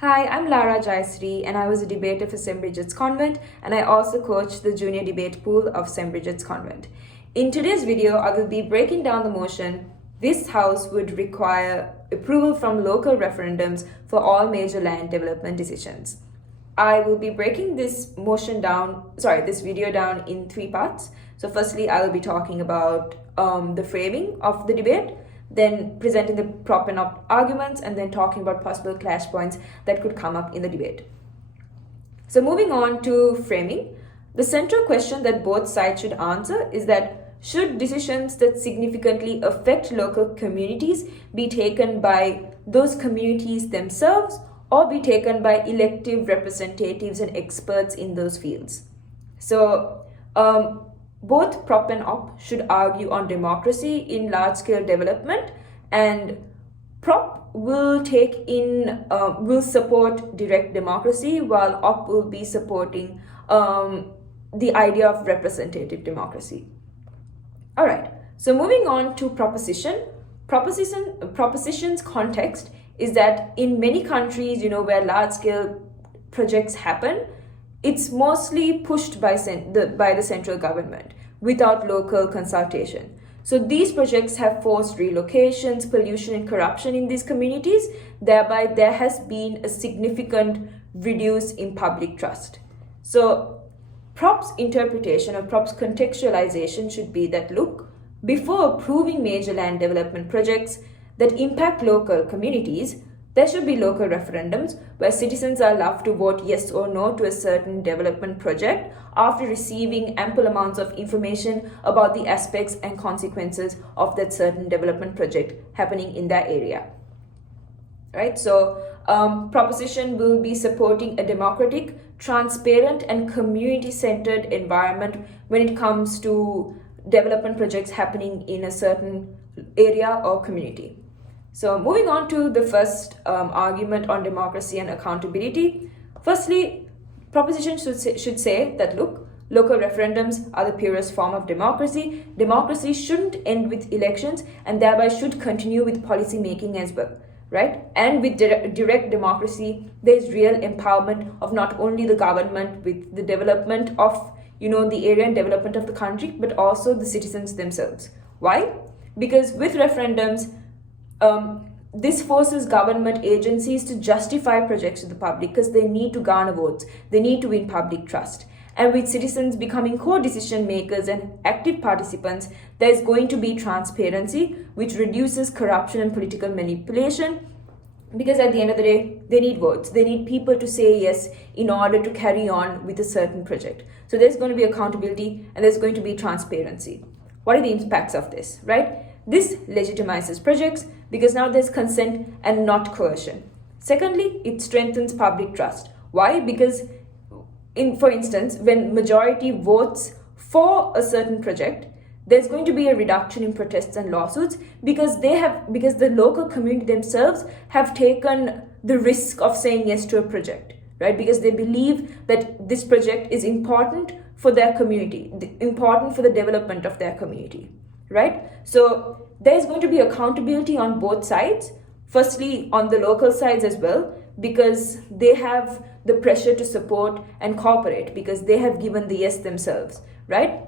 Hi, I'm Lara Jayasiri, and I was a debater for St. Bridget's Convent, and I also coached the junior debate pool of St. Bridget's Convent. In today's video, I will be breaking down the motion, this House would require approval from local referendums for all major land development decisions. I will be breaking this video down in three parts. So firstly, I will be talking about the framing of the debate, then presenting the prop and op arguments, and then talking about possible clash points that could come up in the debate. So moving on to framing, the central question that both sides should answer is that should decisions that significantly affect local communities be taken by those communities themselves or be taken by elective representatives and experts in those fields? So both prop and op should argue on democracy in large-scale development, and prop will will support direct democracy, while op will be supporting the idea of representative democracy. All right, so moving on to proposition's context is that in many countries, where large-scale projects happen, it's mostly pushed by the central government without local consultation. So these projects have forced relocations, pollution, and corruption in these communities. Thereby, there has been a significant reduce in public trust. So prop's interpretation or prop's contextualization should be that, look, before approving major land development projects that impact local communities, there should be local referendums where citizens are allowed to vote yes or no to a certain development project after receiving ample amounts of information about the aspects and consequences of that certain development project happening in that area. Right? So proposition will be supporting a democratic, transparent, and community-centered environment when it comes to development projects happening in a certain area or community. So moving on to the first argument on democracy and accountability. Firstly, proposition should say that, look, local referendums are the purest form of democracy. Democracy shouldn't end with elections and thereby should continue with policy making as well, right? And with direct democracy, there is real empowerment of not only the government with the development of the area and development of the country, but also the citizens themselves. Why? Because with referendums, this forces government agencies to justify projects to the public because they need to garner votes, they need to win public trust. And with citizens becoming co-decision makers and active participants, there is going to be transparency, which reduces corruption and political manipulation, because at the end of the day, they need votes. They need people to say yes in order to carry on with a certain project. So there's going to be accountability and there's going to be transparency. What are the impacts of this, right? This legitimizes projects because now there's consent and not coercion. Secondly, it strengthens public trust. Why? Because for instance, when majority votes for a certain project, there's going to be a reduction in protests and lawsuits because the local community themselves have taken the risk of saying yes to a project, right? Because they believe that this project is important for their community, important for the development of their community, right? So there's going to be accountability on both sides. Firstly, on the local sides as well, because they have the pressure to support and cooperate because they have given the yes themselves, right?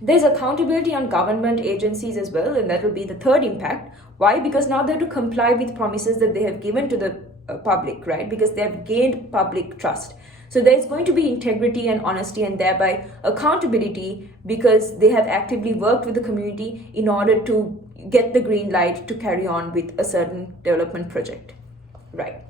There's accountability on government agencies as well, and that will be the third impact. Why? Because now they have to comply with promises that they have given to the public, right? Because they have gained public trust. So there's going to be integrity and honesty and thereby accountability because they have actively worked with the community in order to get the green light to carry on with a certain development project, right?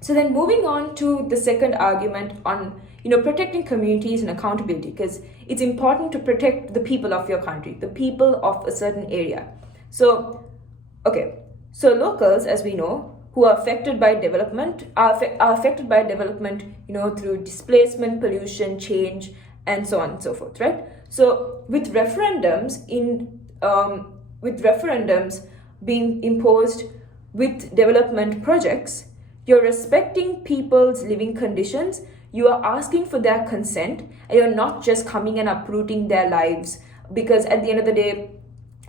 So then moving on to the second argument on protecting communities and accountability, because it's important to protect the people of your country, the people of a certain area. So locals, as we know, who are affected by development are affected by development through displacement, pollution, change, and so on and so forth, right? So with referendums being imposed with development projects, you're respecting people's living conditions, you are asking for their consent, and you're not just coming and uprooting their lives, because at the end of the day,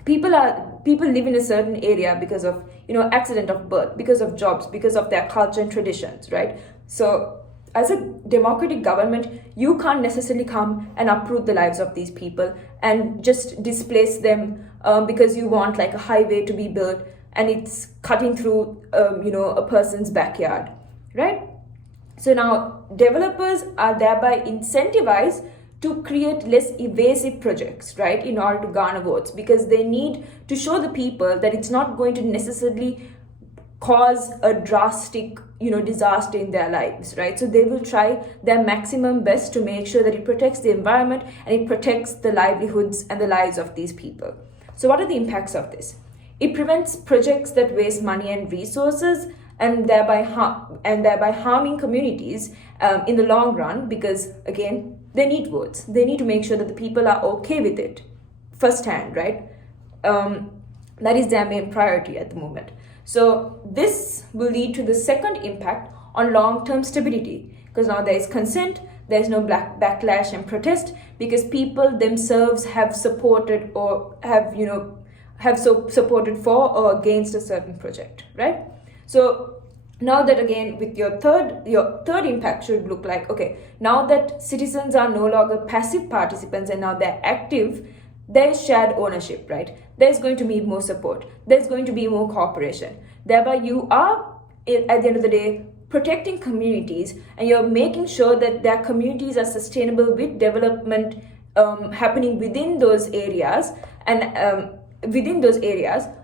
people live in a certain area because of accident of birth, because of jobs, because of their culture and traditions, right? So as a democratic government, you can't necessarily come and uproot the lives of these people and just displace them because you want like a highway to be built and it's cutting through a person's backyard, right? So now developers are thereby incentivized to create less evasive projects, right, in order to garner votes, because they need to show the people that it's not going to necessarily cause a drastic disaster in their lives, right? So they will try their maximum best to make sure that it protects the environment and it protects the livelihoods and the lives of these people. So what are the impacts of this? It prevents projects that waste money and resources and thereby harming communities in the long run, because again, they need votes. They need to make sure that the people are okay with it firsthand, right? That is their main priority at the moment. So this will lead to the second impact on long-term stability, because now there is consent, there is no backlash and protest, because people themselves have supported or have supported for or against a certain project, right? So now that again with your third impact should look like, okay, now that citizens are no longer passive participants and now they're active, there's shared ownership, right? There's going to be more support, there's going to be more cooperation. Thereby you are, at the end of the day, protecting communities, and you're making sure that their communities are sustainable with development happening within those areas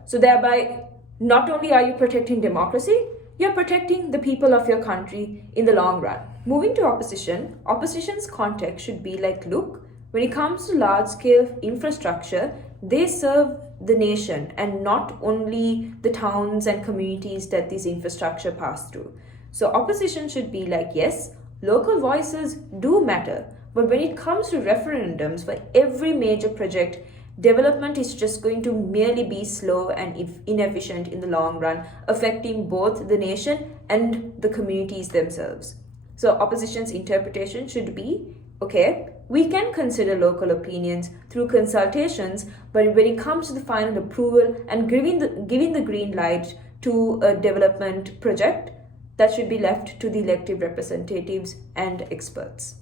So thereby not only are you protecting democracy, you're protecting the people of your country in the long run. Moving to opposition's context should be like, look, when it comes to large-scale infrastructure, they serve the nation and not only the towns and communities that this infrastructure pass through. So opposition should be like, yes, local voices do matter, but when it comes to referendums for every major project, development is just going to merely be slow and inefficient in the long run, affecting both the nation and the communities themselves. So opposition's interpretation should be, okay, we can consider local opinions through consultations, but when it comes to the final approval and giving the green light to a development project, that should be left to the elected representatives and experts.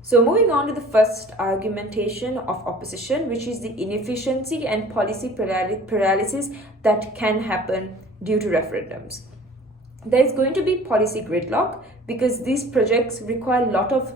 So moving on to the first argumentation of opposition, which is the inefficiency and policy paralysis that can happen due to referendums. There is going to be policy gridlock because these projects require a lot of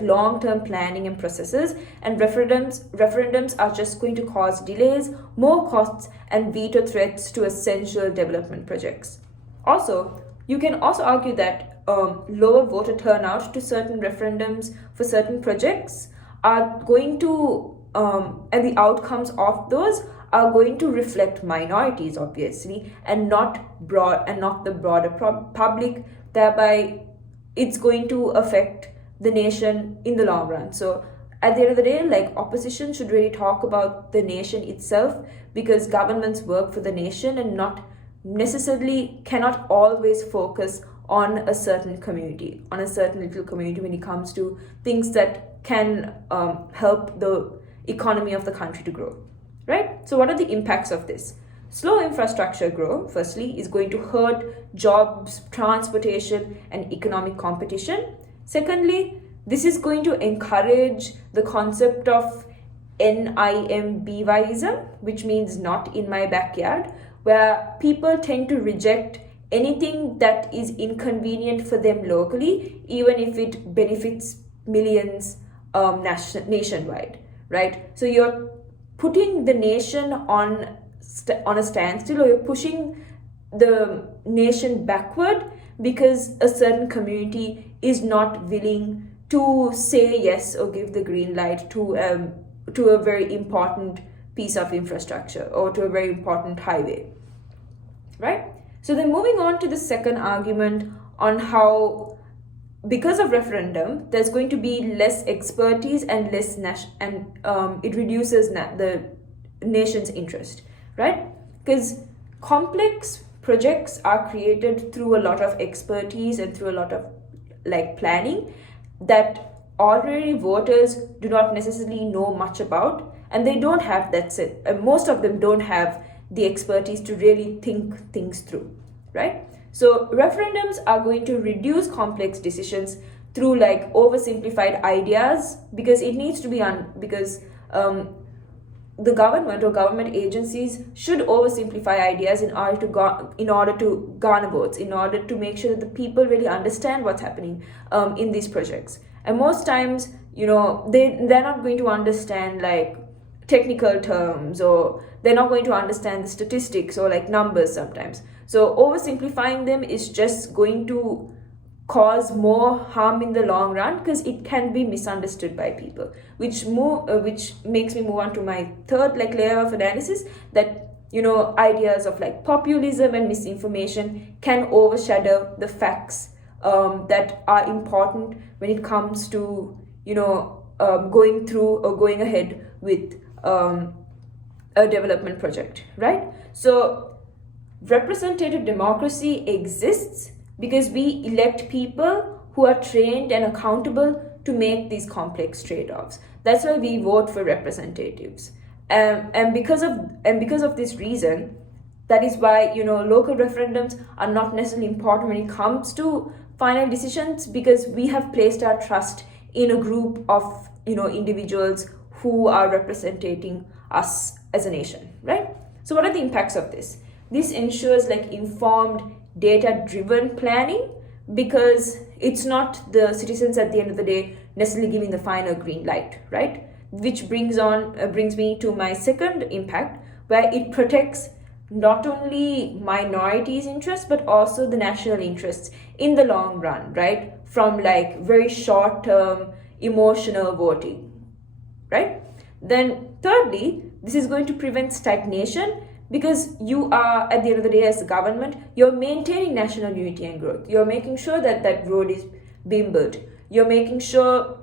long-term planning and processes, and referendums are just going to cause delays, more costs, and veto threats to essential development projects. Also, you can also argue that lower voter turnout to certain referendums for certain projects are going to, and the outcomes of those are going to reflect minorities, obviously, and not the broader public. Thereby, it's going to affect the nation in the long run. So at the end of the day, opposition should really talk about the nation itself, because governments work for the nation and not necessarily cannot always focus on a certain community, on a certain little community when it comes to things that can help the economy of the country to grow, right? So what are the impacts of this? Slow infrastructure growth, firstly, is going to hurt jobs, transportation, and economic competition. Secondly, this is going to encourage the concept of NIMBYism, which means not in my backyard, where people tend to reject anything that is inconvenient for them locally, even if it benefits millions nationwide, right? So you're putting the nation on a standstill, or you're pushing the nation backward because a certain community is not willing to say yes or give the green light to a very important piece of infrastructure or to a very important highway, right? So then moving on to the second argument on how, because of referendum, there's going to be less expertise and it reduces the nation's interest, right? Because complex projects are created through a lot of expertise and through a lot of planning that ordinary voters do not necessarily know much about, and they don't have most of them don't have the expertise to really think things through, right? So referendums are going to reduce complex decisions through like oversimplified ideas, because it needs to be because the government or government agencies should oversimplify ideas in order to garner votes, in order to make sure that the people really understand what's happening in these projects. And most times, they're not going to understand like technical terms, or they're not going to understand the statistics or like numbers sometimes. So oversimplifying them is just going to cause more harm in the long run, because it can be misunderstood by people, which makes me move on to my third like layer of analysis, that ideas of like populism and misinformation can overshadow the facts that are important when it comes to going through or going ahead with a development project, right? So representative democracy exists because we elect people who are trained and accountable to make these complex trade-offs. That's why we vote for representatives. And because of this reason, that is why local referendums are not necessarily important when it comes to final decisions, because we have placed our trust in a group of individuals who are representing us as a nation, right? So what are the impacts of this? This ensures like informed, data-driven planning, because it's not the citizens at the end of the day necessarily giving the final green light, right? Which brings me to my second impact, where it protects not only minorities' interests but also the national interests in the long run, right? From like very short-term emotional voting, right? Then thirdly, this is going to prevent stagnation, because you are, at the end of the day, as a government, you're maintaining national unity and growth. You're making sure that that road is being built. You're making sure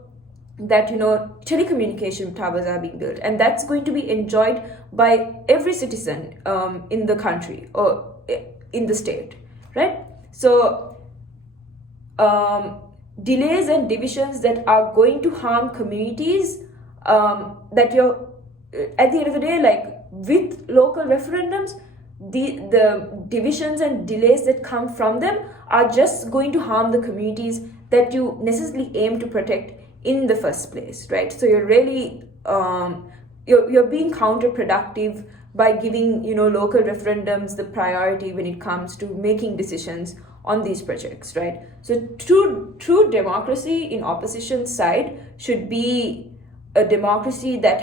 that telecommunication towers are being built, and that's going to be enjoyed by every citizen in the country or in the state, right? So delays and divisions that are going to harm communities, that you're, at the end of the day, like with local referendums, the divisions and delays that come from them are just going to harm the communities that you necessarily aim to protect in the first place, right? So you're really you're being counterproductive by giving local referendums the priority when it comes to making decisions on these projects, right? So true democracy in opposition side should be a democracy that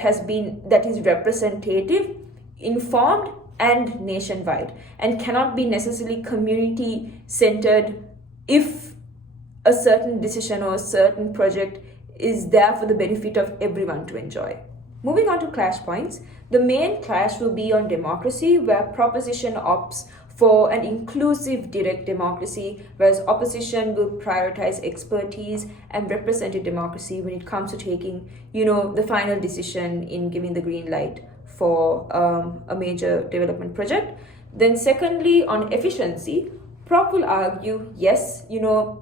is representative, informed, and nationwide, and cannot be necessarily community centered if a certain decision or a certain project is there for the benefit of everyone to enjoy. Moving on to clash points, the main clash will be on democracy, where proposition opts for an inclusive direct democracy, whereas opposition will prioritize expertise and representative democracy when it comes to taking, the final decision in giving the green light for a major development project. Then secondly, on efficiency, Prop will argue, yes,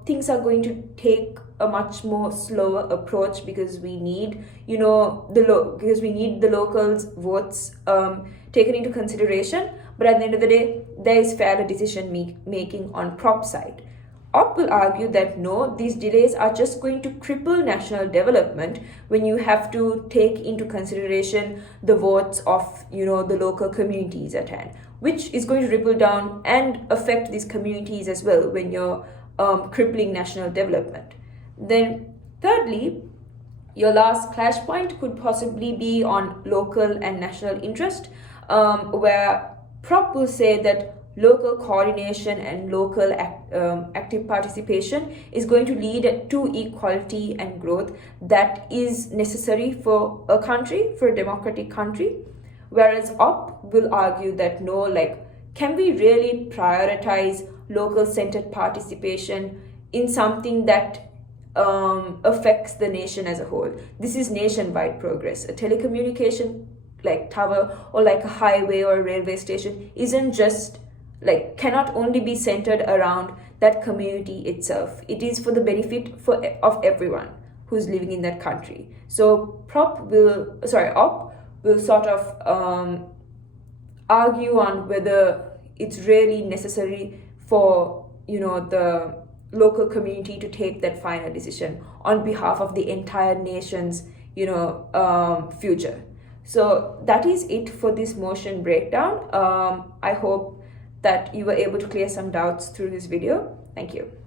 things are going to take a much more slower approach because we need, the locals' votes taken into consideration. But at the end of the day, there is fairer decision making on Prop side. Op will argue that no, these delays are just going to cripple national development when you have to take into consideration the votes of the local communities at hand, which is going to ripple down and affect these communities as well when you're crippling national development. Then thirdly, your last clash point could possibly be on local and national interest, where Prop will say that local coordination and local active participation is going to lead to equality and growth that is necessary for a country, for a democratic country. Whereas Op will argue that no, can we really prioritize local centered participation in something that affects the nation as a whole? This is nationwide progress. A telecommunication tower or a highway or a railway station isn't just cannot only be centered around that community itself. It is for the benefit of everyone who's living in that country. So Op will sort of argue on whether it's really necessary for, the local community to take that final decision on behalf of the entire nation's, future. So that is it for this motion breakdown. I hope that you were able to clear some doubts through this video. Thank you.